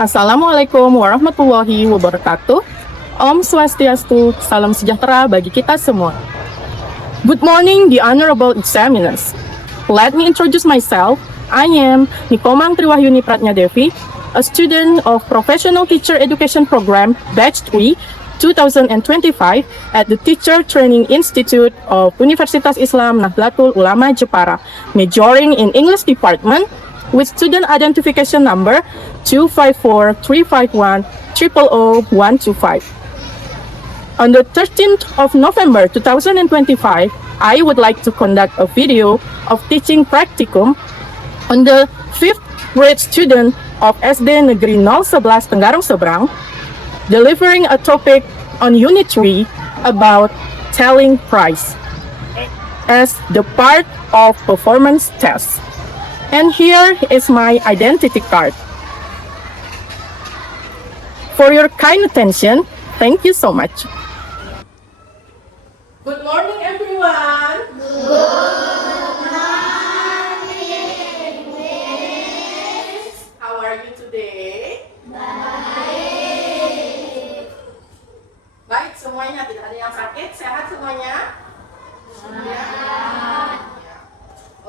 Assalamualaikum warahmatullahi wabarakatuh. Om Swastiastu, salam sejahtera bagi kita semua. Good morning, the honorable examiners. Let me introduce myself. I am Nikomang Triwahyuni Pratnya Devi, a student of Professional Teacher Education Program, Batch 3, 2025 at the Teacher Training Institute of Universitas Islam Nahdlatul Ulama Jepara, majoring in English Department with student identification number 2543510000125. On the 13th of November 2025, I would like to conduct a video of teaching practicum on the 5th grade student of SD Negeri 011 Tenggarong Seberang, delivering a topic on Unit 3 about telling price as the part of performance test. And here is my identity card. For your kind attention, thank you so much. Good morning, everyone. Good morning, Miss. How are you today? Baik. Baik semuanya, tidak ada yang sakit, sehat semuanya? Sehat.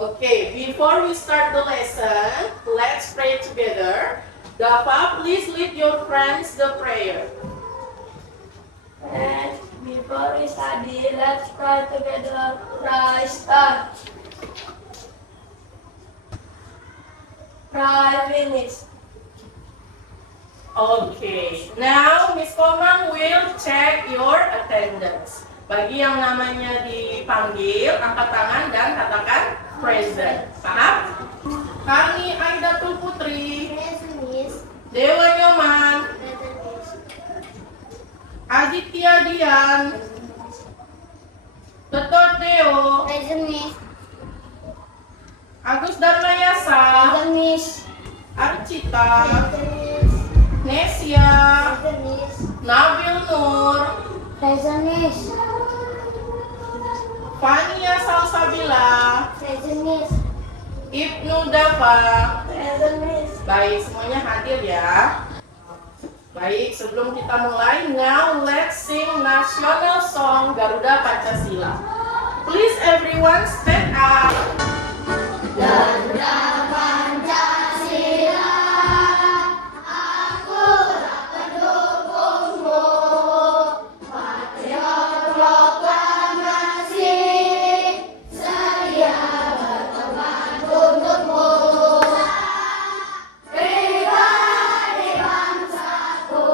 Okay, before we start the lesson, let's pray together. Dafa, please lead your friends the prayer. And before we study, let's pray together. Pray start. Pray finish. Okay, now Miss Komang will check your attendance. Bagi yang namanya dipanggil, angkat tangan dan katakan present. Paham? Kami Aidatul Putri, Miss. Dewa Nyoman, Aditya Dian, Tetot Deo, Miss. Agus Darmayasa, Miss. Arcita, Miss. Nesia, Miss. Nabil Nur, Miss. Fania Salsabila, Miss. Ibnu Dafa. Miss. Baik, semuanya hadir ya. Baik, sebelum kita mulai, now let's sing national song Garuda Pancasila. Please everyone stand up. Garuda Pancasila, aku tak pendukungmu. Patriot proklamasi, sedia berkorban untukmu. Pribadi bangsaku,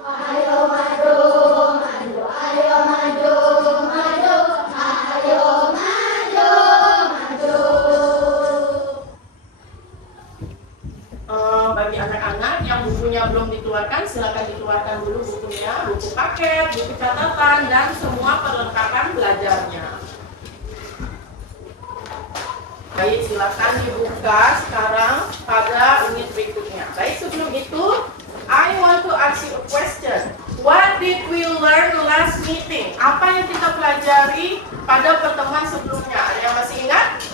ayo maju, maju, ayo maju, maju, ayo maju, maju. Bagi anak-anak yang bukunya belum dikeluarkan, silakan dikeluarkan dulu bukunya, buku paket, buku catatan, dan semua perlengkapan belajarnya. Baik, silakan dibuka sekarang pada unit berikutnya. Baik, sebelum itu, I want to ask you a question. What did we learn last meeting? Apa yang kita pelajari pada pertemuan sebelumnya? Ada yang masih ingat?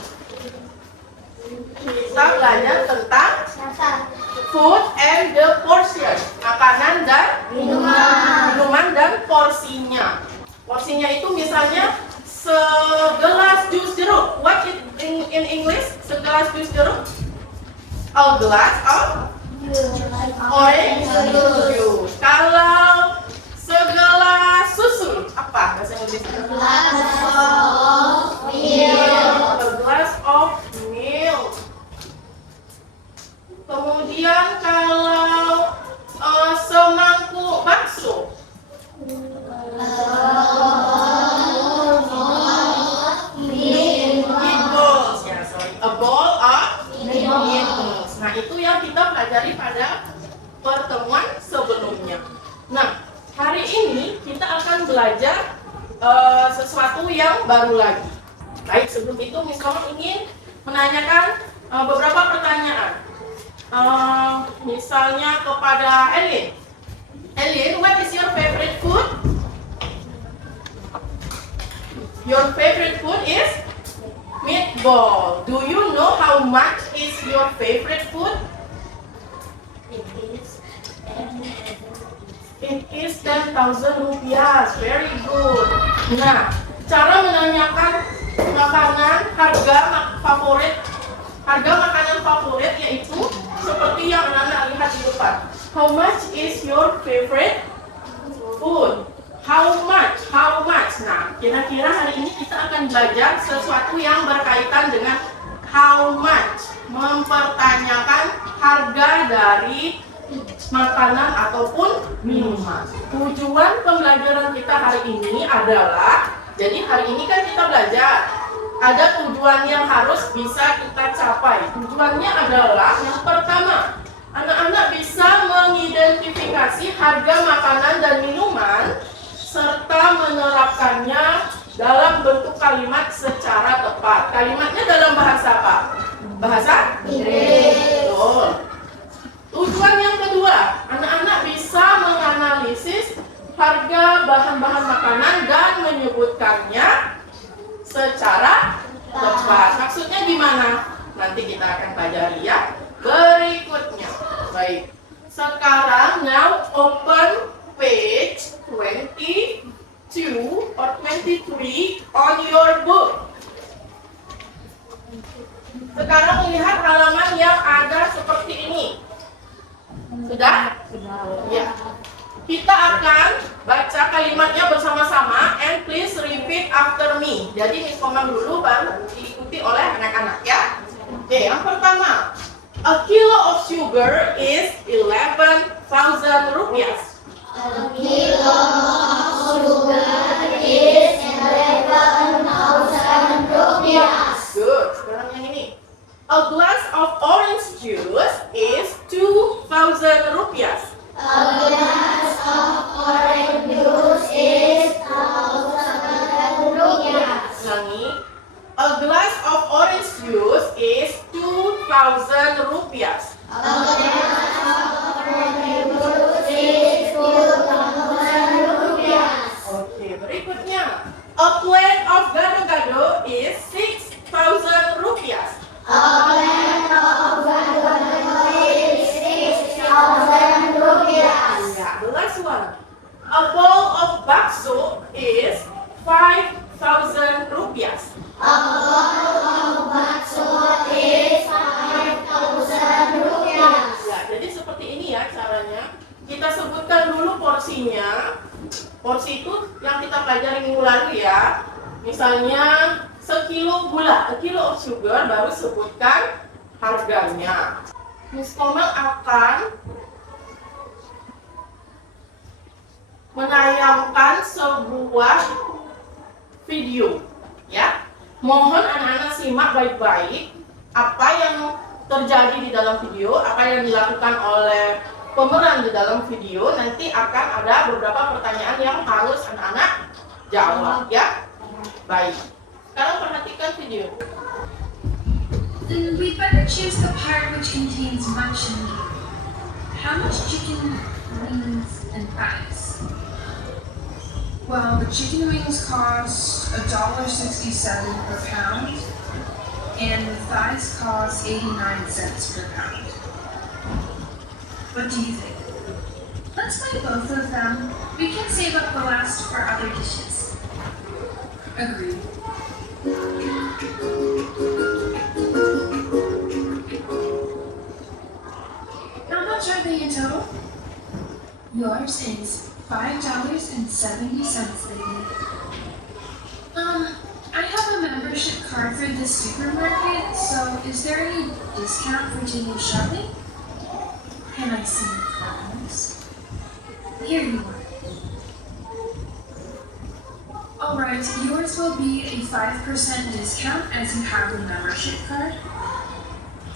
Kita belajar tentang food and the portion, makanan dan minuman dan porsinya. Porsinya itu misalnya segelas jus jeruk. What in English? Segelas jus jeruk? A glass of orange juice. Kalau segelas susu, apa bahasa Inggrisnya? A glass of milk. Kemudian kalau semangkuk bakso, meatballs, ya sorry, a bowl of meatballs. Nah itu yang kita pelajari pada pertemuan sebelumnya. Nah hari ini kita akan belajar sesuatu yang baru lagi. Baik, sebelum itu Miss Komang ingin menanyakan beberapa pertanyaan. Misalnya kepada Elin. Elin, what is your favorite food? Your favorite food is meatball. Do you know how much is your favorite food? It is It is 10,000 rupiah. Very good. Nah, cara menanyakan harga makanan favorit yaitu seperti yang anak-anak lihat di depan. How much is your favorite food? How much? Nah, kira-kira hari ini kita akan belajar sesuatu yang berkaitan dengan how much. Mempertanyakan harga dari makanan ataupun minuman. Tujuan pembelajaran kita hari ini adalah, jadi hari ini kan kita belajar, ada tujuan yang harus bisa kita capai. Tujuannya adalah yang pertama, anak-anak bisa mengidentifikasi harga makanan dan minuman serta menerapkannya dalam bentuk kalimat secara tepat. Kalimatnya dalam bahasa apa? Bahasa Inggris. Betul. Tujuan yang kedua, anak-anak bisa menganalisis harga bahan-bahan makanan dan menyebutkannya secara tepat. Maksudnya gimana? Nanti kita akan pelajari ya. Berikutnya. Baik. Sekarang now open page 22 or 23 on your book. Sekarang lihat halaman yang ada seperti ini. Sudah? Ya. Kita akan baca kalimatnya bersama-sama and please repeat after me. Jadi Miss Komang dulu baru diikuti oleh anak-anak ya. Oke, yang pertama. A kilo of sugar is 11,000 rupiah. A kilo of sugar is 11,000 rupiah. Good. Sekarang yang ini. A glass of orange juice is 2,000 rupiah. A glass of orange juice is 1,000 rupiah. Ulangi. A glass of orange juice is 2,000 rupiah. A glass of orange juice is 2,000 rupiah. Oke, berikutnya. A plate of gado-gado is 6,000 rupiah. A plate of gado-gado is 6,000 rupiah. Ya, the last one. A bowl of bakso is 5,000 rupiah. A bowl of bakso is 5,000 rupiah. Ya, jadi seperti ini ya caranya. Kita sebutkan dulu porsinya. Porsi itu yang kita pelajari minggu lalu ya. Misalnya sekilo gula, a kilo of sugar, baru sebutkan harganya. Miss Komang akan menayangkan sebuah video ya. Mohon anak-anak simak baik-baik apa yang terjadi di dalam video, apa yang dilakukan oleh pemeran di dalam video. Nanti akan ada beberapa pertanyaan yang harus anak-anak jawab ya. Baik. Sekarang perhatikan video. Then we'd better choose the part which contains much meat. How much chicken, wings, and fries? Well, the chicken wings cost $1.67 per pound, and the thighs cost 89 cents per pound. What do you think? Let's buy both of them. We can save up the last for other dishes. Agreed. How much are they in total? Yours is $5.70, lady. I have a membership card for this supermarket, so is there any discount for doing shopping? Can I see your cards? Here you are. Alright, yours will be a 5% discount as you have a membership card.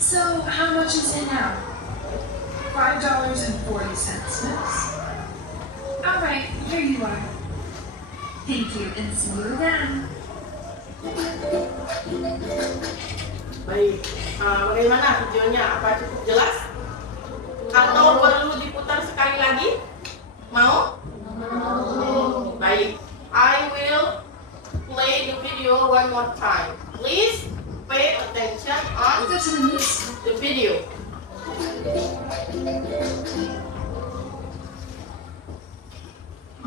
So how much is it now? $5.40, miss. Alright, here you are. Thank you, and see you again. Baik. Bagaimana videonya? Apa cukup jelas? Atau perlu diputar sekali lagi? Mau? Baik. I will play the video one more time. Please pay attention on Go to the news. the video.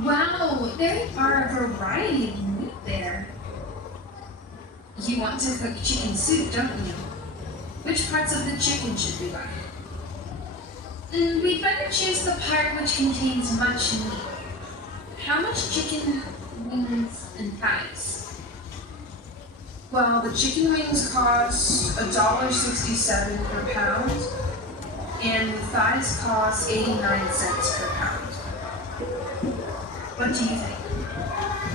Wow, there are a variety of meat there. You want to cook chicken soup, don't you? Which parts of the chicken should we buy? We'd better choose the part which contains much meat. How much chicken wings and thighs? Well, the chicken wings cost $1.67 per pound, and the thighs cost 89 cents per pound. What do you think?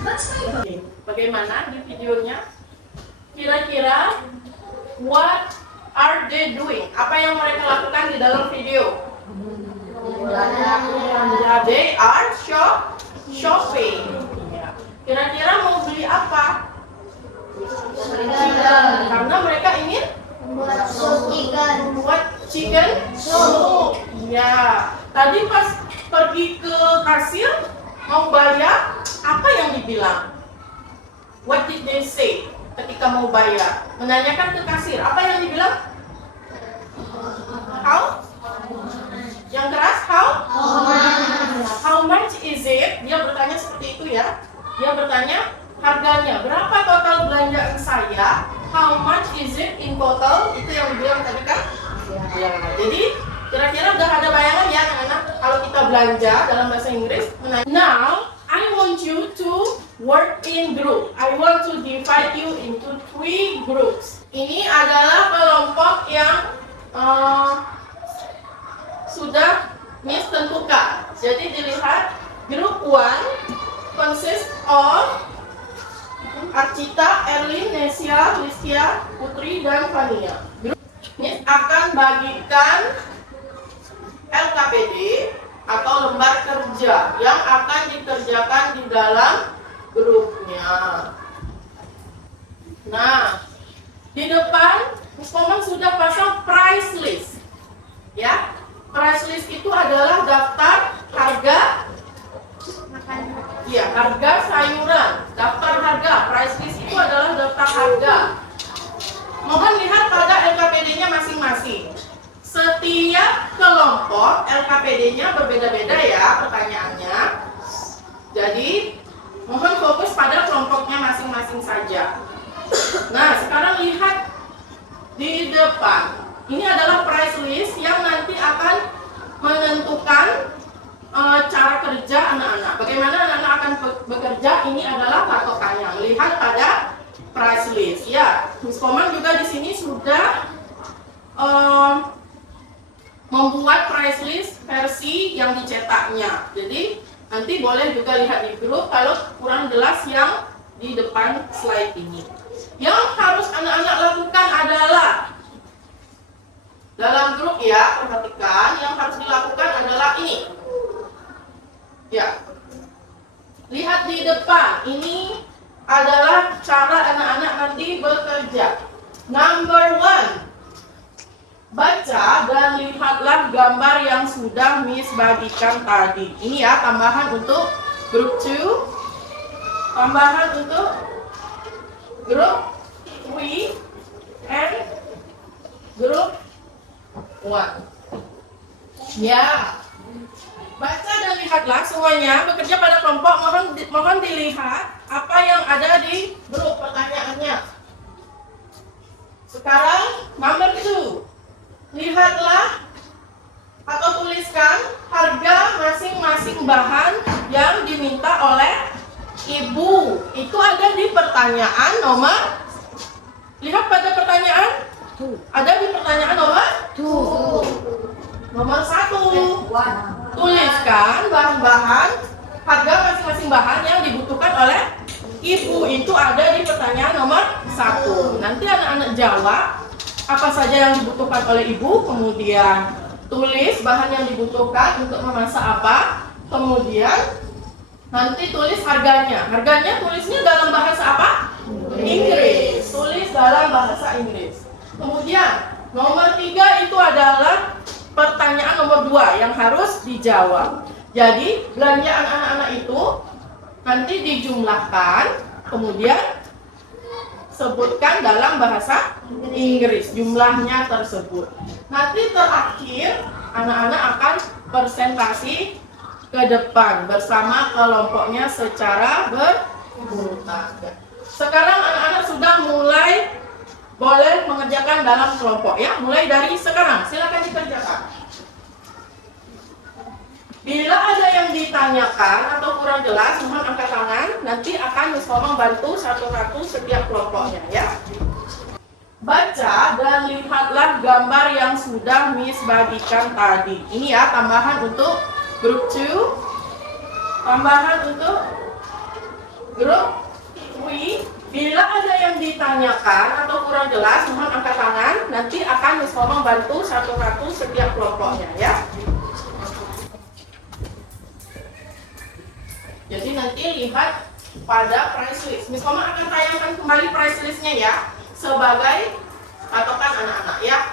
Let's buy both. Oke, bagaimana di videonya? Kira-kira what are they doing? Apa yang mereka lakukan di dalam video? They are shopping. Ya. Kira-kira mau beli apa? Karena mereka ingin buat chicken soup. Ya. Tadi pas pergi ke kasir mau bayar, apa yang dibilang? What did they say ketika mau bayar? Menanyakan ke kasir, apa yang dibilang? How? Yang keras, how? How much is it? Dia bertanya seperti itu ya. Dia bertanya harganya. Berapa total belanjaan saya? How much is it in total? Itu yang dibilang tadi kan? Ya. Jadi kira-kira udah ada bayangan ya anak-anak kalau kita belanja dalam bahasa Inggris. Now, I want you to work in group. I want to divide you into 3 groups. Ini adalah kelompok yang sudah Miss tentukan. Jadi dilihat grup 1 consists of Arcita, Erlin, Nesia, Listia, Putri, dan Fania. Miss akan bagikan LKPD atau lembar kerja yang akan dikerjakan di dalam grupnya. Nah, di depan Miss Komang sudah pasang price list. Ya, price list itu adalah daftar harga. Iya, harga sayuran. Daftar harga, price list itu adalah daftar harga. Mohon lihat pada LKPD-nya masing-masing. Setiap kelompok LKPD-nya berbeda-beda ya pertanyaannya. Jadi, mohon fokus pada kelompoknya masing-masing saja. Nah, sekarang lihat di depan. Ini adalah price list yang nanti akan menentukan cara kerja anak-anak. Bagaimana anak-anak akan bekerja, ini adalah patokannya. Melihat pada price list. Ya, Miss Komang juga di sini sudah membuat price list versi yang dicetaknya. Jadi nanti boleh juga lihat di grup kalau kurang jelas yang di depan slide ini. Yang harus anak-anak lakukan adalah dalam grup ya, perhatikan yang harus dilakukan adalah ini. Ya. Lihat di depan, ini adalah cara anak-anak nanti bekerja. Number 1. Baca dan lihatlah gambar yang sudah Miss bagikan tadi. Ini ya tambahan untuk grup 2, tambahan untuk grup 3, and grup 1. Ya. Baca dan lihatlah semuanya bekerja pada kelompok. Mohon dilihat apa yang ada di grup pertanyaannya. Sekarang number 2. Lihatlah atau tuliskan harga masing-masing bahan yang diminta oleh ibu. Itu ada di pertanyaan nomor. Lihat pada pertanyaan. Ada di pertanyaan nomor 2. Nomor 1. Tuliskan bahan-bahan harga masing-masing bahan yang dibutuhkan oleh ibu. Itu ada di pertanyaan nomor 1. Nanti anak-anak jawab apa saja yang dibutuhkan oleh ibu, kemudian tulis bahan yang dibutuhkan untuk memasak apa, kemudian nanti tulis harganya. Harganya tulisnya dalam bahasa apa? Inggris. Tulis dalam bahasa Inggris. Kemudian nomor 3 itu adalah pertanyaan nomor 2 yang harus dijawab. Jadi belanjaan anak-anak itu nanti dijumlahkan, kemudian sebutkan dalam bahasa Inggris jumlahnya tersebut. Nanti terakhir anak-anak akan presentasi ke depan bersama kelompoknya secara berurutan. Sekarang anak-anak sudah mulai boleh mengerjakan dalam kelompok ya. Mulai dari sekarang, silakan dikerjakan. Bila ada yang ditanyakan atau kurang jelas, mohon angkat tangan. Nanti akan Miss Komang bantu satu-satu setiap kelompoknya ya. Baca dan lihatlah gambar yang sudah Miss bagikan tadi. Ini ya tambahan untuk grup 2, tambahan untuk grup 3. Bila ada yang ditanyakan atau kurang jelas, mohon angkat tangan. Nanti akan Miss Komang bantu satu-satu setiap kelompoknya ya. Jadi nanti lihat pada price list. Miss Komang akan tayangkan kembali price listnya ya, sebagai patokan anak-anak ya.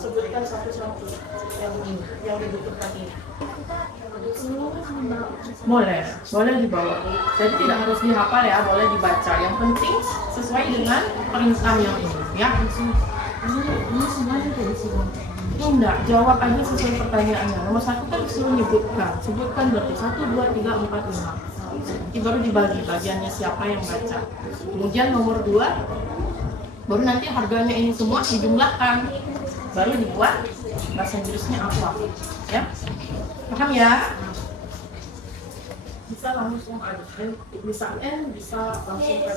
Sebutkan satu-satu yang dibutuhkan ini. Boleh dibawa. Jadi tidak harus dihafal ya, boleh dibaca. Yang penting sesuai dengan perintah yang ini ya. Enggak, jawab aja sesuai pertanyaannya. Nomor 1 kan disuruh nyebutkan. Sebutkan berarti 1, 2, 3, 4, 5. Ini baru dibagi bagiannya siapa yang baca. Kemudian nomor 2, baru nanti harganya ini semua dijumlahkan. Baru dibuat bahasa Inggrisnya apa. Ya. Paham ya? Bisa langsung aja. Bisa N, bisa langsung ke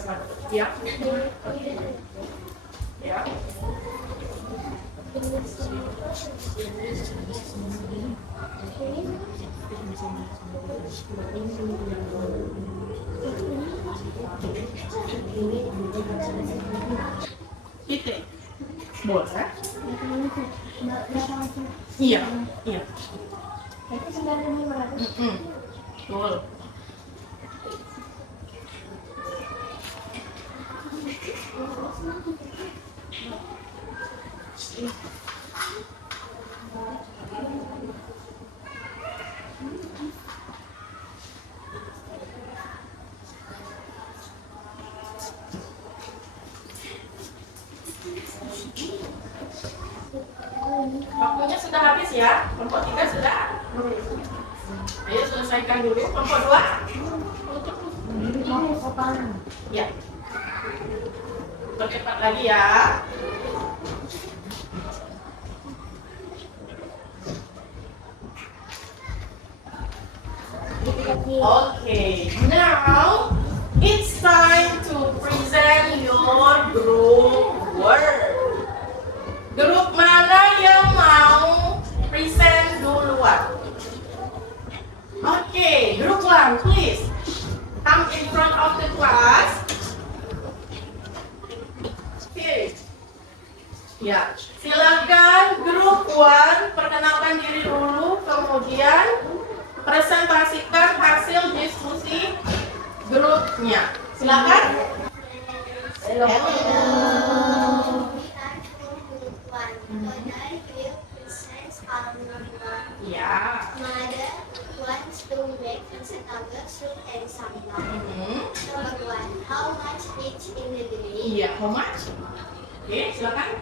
ya. Ya. Titik. Boleh? Iya, iya. Betul. Waktunya sudah habis ya. Kelompok 3 sudah. Ayo selesaikan dulu. Kelompok 2. Ya. Percepat lagi ya. Okay, now it's time to present your group work. Grup mana yang mau present duluan? Okay, group 1, please come in front of the class. Okay. Ya, silakan grup 1 perkenalkan diri dulu, kemudian presentasikan hasil diskusi grupnya. Silakan. Hello. Ya. Mother wants to make vegetable soup and sambal. Number 1, how much each ingredient? Iya, how much? Oke, silakan.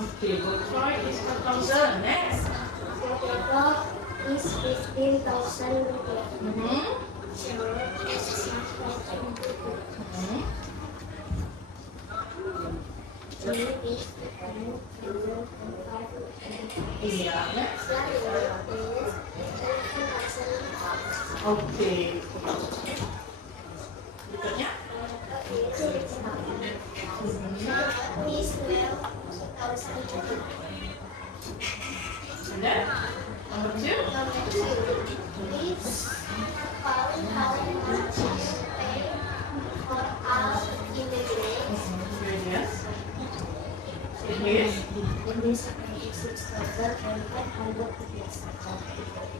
Oke, good choice is 4,000. Next. Potato is 15,000 rupiah. Chili is 1,500. Iya, next. Flour is 11,000 pounds. Oke. Berikutnya. Is 12,000 rupiah. Ada? Nomor 2. Number 2, please found how much pay for all ingredients. Ingredients. Please. It is 6,500 rupiah.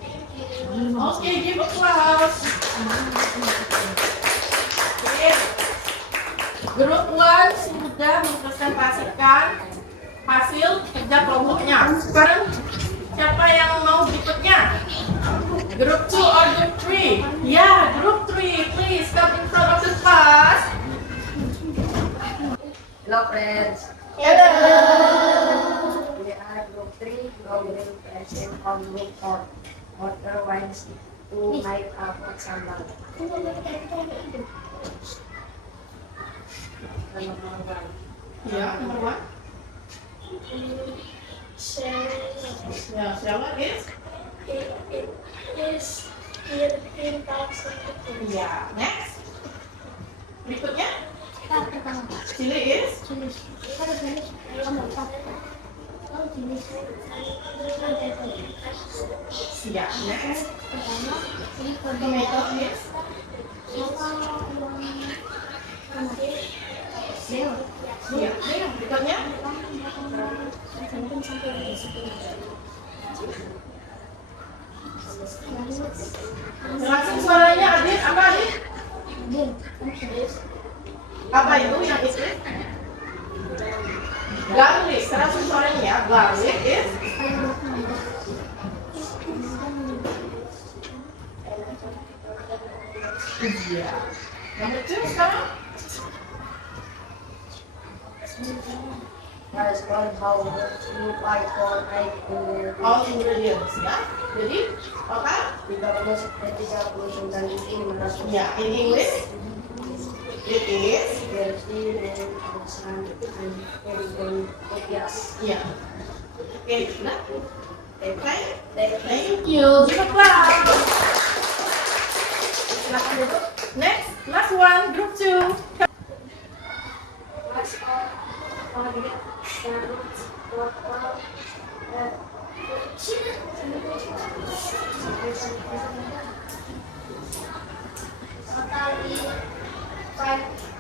Thank you. Oke, give applause. Oke. Grup 1 sudah mempresentasikan hasil kerja kelompoknya. Sekarang siapa yang mau berikutnya? Grup 2 or grup 3? Ya, grup 3. please come in front of the class. Hello friends, Hello. we are group 3, Golden Present on group 4. Water wines to make a hot sambal. Nomor 1. Yeah, number 1. Yeah, shower is? It is 13,000. Yeah. Next. Berikutnya, chili is? Yeah. Next. Tomato is? Yeah. Berikutnya, jelasin suaranya Adit. Apa Adit? Apa itu yang itu? Garlic. Jelasin suaranya ya. Garlic is? Iya. Nomor 2 sekarang? First one, how you buy for egg in All ingredients ya. Jadi total? 39 Ya. In English? It is? Ya. Oke. Nah. Thank you. Give applause. Silakan duduk. Next, last one, group 2. Totally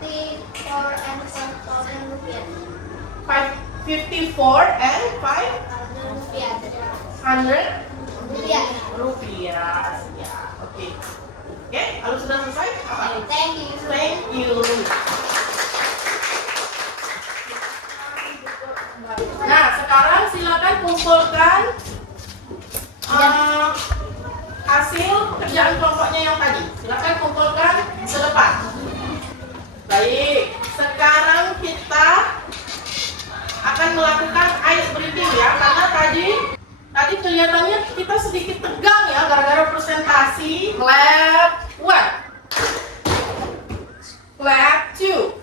54 and 1,000 rupiah. 54 and 500 Rupiah. rupiah. Ya, oke. Oke, kalau sudah selesai, apa? Thank you. Thank you. Nah, sekarang silakan kumpulkan hasil kerjaan kelompoknya yang tadi. Silakan kumpulkan ke depan. Baik, sekarang kita akan melakukan ice breathing ya, karena tadi kelihatannya kita sedikit tegang ya gara-gara presentasi. Clap 1, clap 2,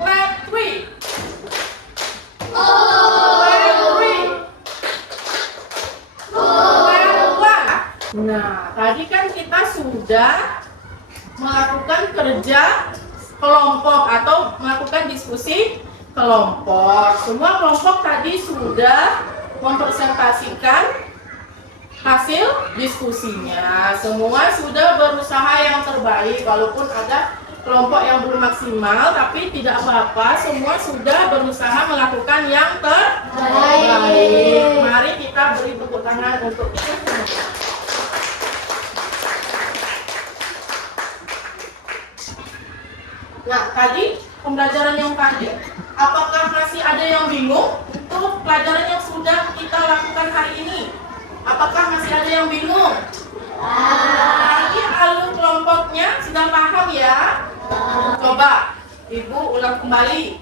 clap 3. Nah, tadi kan kita sudah melakukan kerja kelompok atau melakukan diskusi kelompok. Semua kelompok tadi sudah mempresentasikan hasil diskusinya. Semua sudah berusaha yang terbaik, walaupun ada kelompok yang belum maksimal, tapi tidak apa-apa, semua sudah berusaha melakukan yang terbaik. Mari kita beri tepuk tangan untuk kita semua. Nah, tadi pembelajaran yang tadi, apakah masih ada yang bingung untuk pelajaran yang sudah kita lakukan hari ini? Apakah masih ada yang bingung? Tadi alur kelompoknya sudah paham ya? Coba Ibu ulang kembali.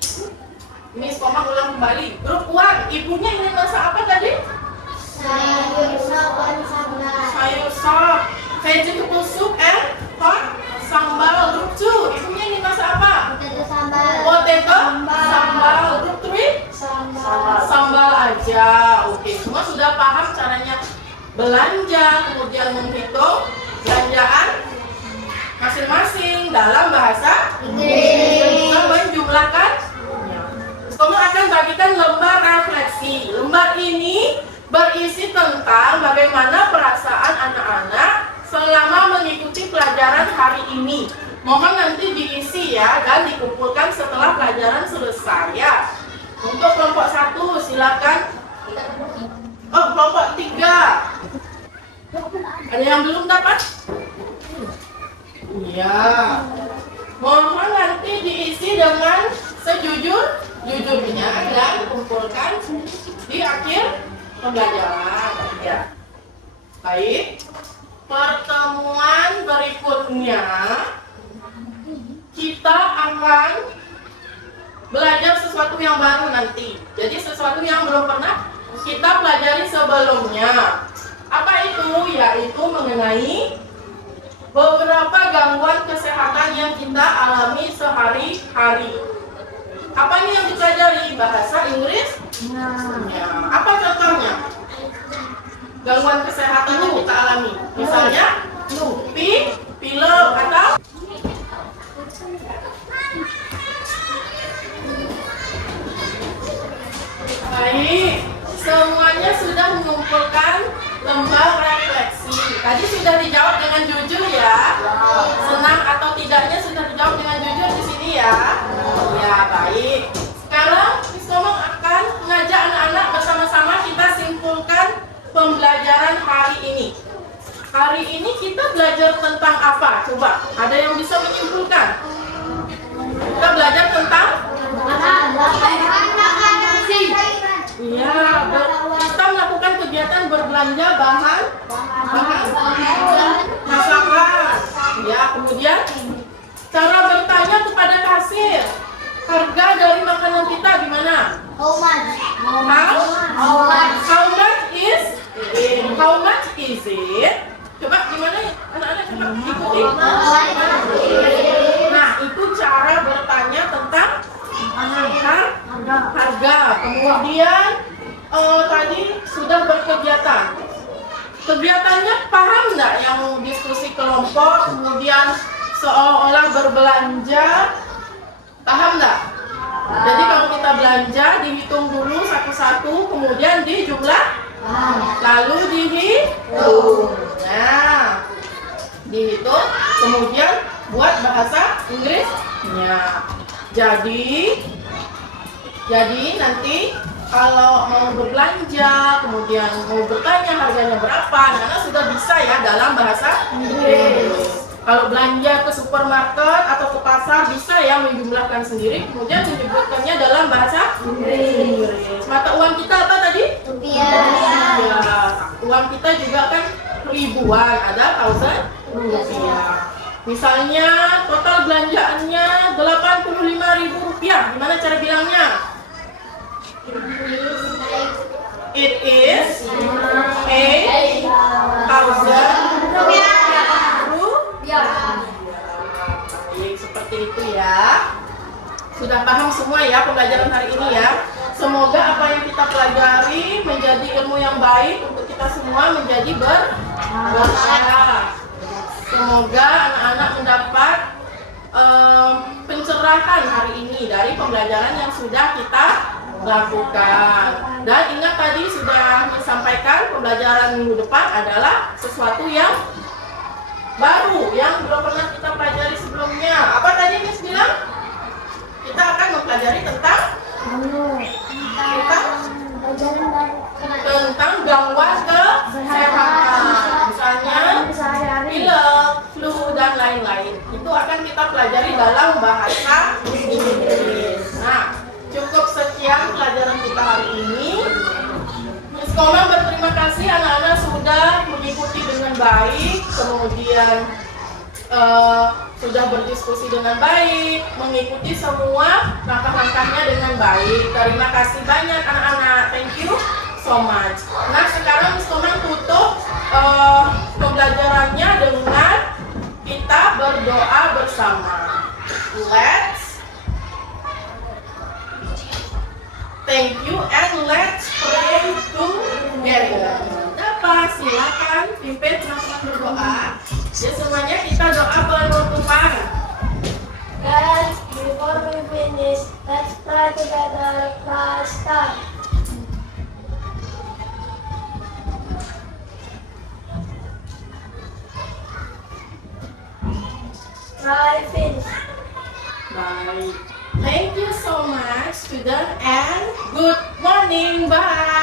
Miss Komang ulang kembali. Grup 1, ibunya ingin masak apa tadi? Sayur sop dan sambal. Sayur sop, vegetable soup and hot sambal. Grup 2, ibunya ingin masak apa? Potato sambal. Potato sambal. Grup 3, sambal aja. Oke, semua sudah paham caranya belanja, kemudian menghitung belanjaan masing-masing dalam bahasa Inggris. Kita menjumlahkan. Kamu akan bagikan lembar refleksi. Lembar ini berisi tentang bagaimana perasaan anak-anak selama mengikuti pelajaran hari ini. Mohon nanti diisi ya dan dikumpulkan setelah pelajaran selesai ya. Untuk kelompok 1 silakan. Oh, kelompok 3. Ada yang belum dapat? Iya. Mohon nanti diisi dengan sejujur-jujurnya dan kumpulkan di akhir pembelajaran. Ya. Baik. pertemuan berikutnya kita akan belajar sesuatu yang baru nanti. Jadi sesuatu yang belum pernah kita pelajari sebelumnya. Apa itu? Yaitu mengenai beberapa gangguan kesehatan yang kita alami sehari-hari. Apa ini yang dipelajari? Bahasa Inggris? Ya. Apa contohnya? Gangguan kesehatan yang kita alami. Misalnya, pilek atau baik. Semuanya sudah mengumpulkan lembar refleksi. Tadi sudah dijawab dengan jujur ya. Senang atau tidaknya sudah dijawab dengan jujur di sini ya. Ya, baik. Sekarang Miss Komong akan mengajak anak-anak bersama-sama kita simpulkan pembelajaran hari ini. Hari ini kita belajar tentang apa? Coba, ada yang bisa menyimpulkan? Kita belajar tentang iya, kita melakukan kegiatan berbelanja bahan masakan. Ya, kemudian cara bertanya kepada kasir. Harga dari makanan kita gimana? How much? How much is it? How much is it? Coba gimana ya? Anak-anak coba ikuti. Nah, itu cara bertanya tentang harga. Kemudian tadi sudah berkegiatan. Kegiatannya paham nggak yang diskusi kelompok, kemudian seolah-olah berbelanja, paham nggak? Jadi kalau kita belanja dihitung dulu satu-satu, kemudian dijumlah, lalu dihitung. Nah, dihitung, kemudian buat bahasa Inggrisnya. Jadi nanti kalau mau berbelanja, kemudian mau bertanya harganya berapa, anak-anak sudah bisa ya dalam bahasa Inggris. Kalau belanja ke supermarket atau ke pasar bisa ya menjumlahkan sendiri, kemudian menyebutkannya dalam bahasa Inggris. Mata uang kita apa tadi? Rupiah. Ya, uang kita juga kan ribuan, ada rupiah. Misalnya total belanjaannya 85.000 rupiah. Gimana cara bilangnya? It is 8,000 rupiah. Baik, seperti itu ya. Sudah paham semua ya pembelajaran hari ini ya. Semoga apa yang kita pelajari menjadi ilmu yang baik untuk kita semua menjadi berkah. Semoga anak-anak mendapat pencerahan hari ini dari pembelajaran yang sudah kita lakukan. Dan ingat tadi sudah disampaikan pembelajaran minggu depan adalah sesuatu yang baru yang belum pernah kita pelajari sebelumnya. Apa tadi Miss bilang? Kita akan mempelajari tentang gangguan kesehatan. Misalnya pilek, flu dan lain-lain. Itu akan kita pelajari dalam bahasa Inggris. Nah, cukup sekian pelajaran kita hari ini. Miss Komang berterima kasih anak-anak sudah mengikuti dengan baik, kemudian sudah berdiskusi dengan baik, mengikuti semua langkah-langkahnya dengan baik. Terima kasih banyak anak-anak. Thank you so much. Nah, sekarang Miss Komang tutup pembelajarannya dengan kita berdoa bersama. Let's thank you and let's pray together. Dapat silakan pimpin teman-teman berdoa. Ya, semuanya kita doa penutupan. Guys, before we finish, let's pray together. Let's start. Try finish. Baik. Thank you so much, student, and good morning. Bye.